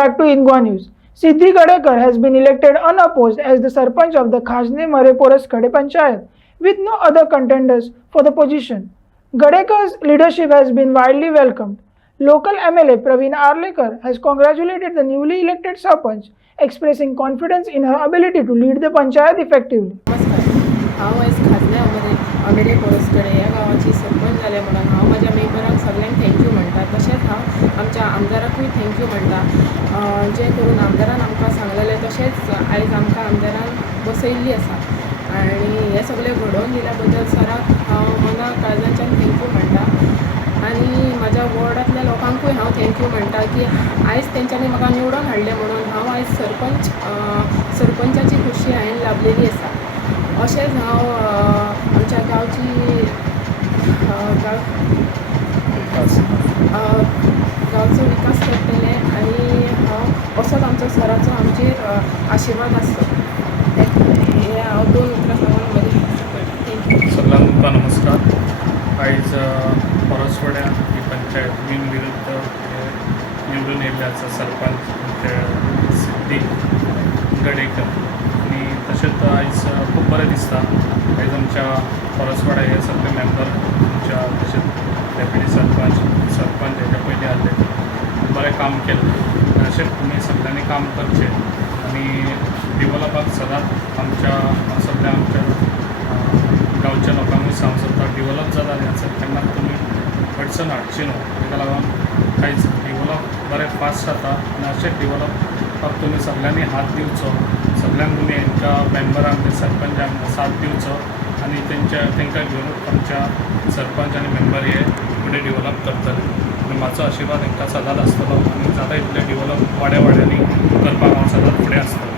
back to Ingwa News. Siddhi Gadekar has been elected unopposed as the Sarpanch of the Khajne Mareporas Khade Panchayat with no other contenders for the position. Gadekar's leadership has been widely welcomed. Local MLA Praveen Arlekar has congratulated the newly elected Sarpanch, expressing confidence in her ability to lead the Panchayat effectively. हांव आयज खाजल्या अमेरे पोरसकडे ह्या गांवाची सरपंच जालें म्हणून हांव म्हाज्या मेंबरांक सगळ्यांक थँक्यू म्हणटा. तशेंच हांव आमच्या आमदाराकूय थँक्यू म्हणटा, जे करून आमदारान आमकां सांगलेलें तशेंच आयज आमकां आमदारान बसयल्ली आसा आनी हें सगळें घडोवन दिल्या बद्दल सराक हांव मना काळजांच्यान थँक्यू म्हणटा. आनी म्हाज्या वॉर्डांतल्या लोकांकूय हांव थँक्यू म्हणटा की आयज तेंच्यांनी म्हाका निवडून हाडलें म्हणून हांव आयज सरपंचाची खुर्शी हांवें लाभलेली आसा. अशेंच हांव आमच्या गांवची गांवचो विकास करतलें आनी हांव असोच आमचो सराचो आमचेर आशिर्वाद आसता. हे हांव 2 उतरां सांगून म्हजी थँक्यू. सगळ्यांक नमस्कार. आयज परसवड्या ही पंचायत बिनविरुद्ध निवडून येयल्ल्याचा सरपंच सिद्धी गडेकर आनी तशेंच आयज खूब बरें दिसता. आयज आमच्या परसवाड्या हे सगळे मेंबर आमच्या तशेंच डेप्युटी सरपंच हेच्या पयलीं आसले बरें काम केलें. अशेंच तुमी सगळ्यांनी काम करचें आनी डेवलपाक सदांच आमच्या सगळ्या आमच्या गांवच्या लोकांकूय सांगूंक सोदता डेवलप जाता न्ही आसत तेन्ना तुमी अडचण हाडची न्हू. ताका लागून आयज डेवलप बरें फास्ट जाता आनी अशेंच डेवलपाक तुमी सगळ्यांनी हात दिवचो. सगळ्यांक तुमी हांच्या मेंबरांक सरपंचांक साथ दिवचो आनी तांकां घेवन आमच्या सरपंच आनी मेंबर हे फुडें डेवलप करतले. आनी म्हाजो आशिर्वाद तांकां सदांच आसतलो आनी जाता इतलें डेवलप वाड्या वाड्यांनी करपाक हांव सदांच फुडें आसतलो.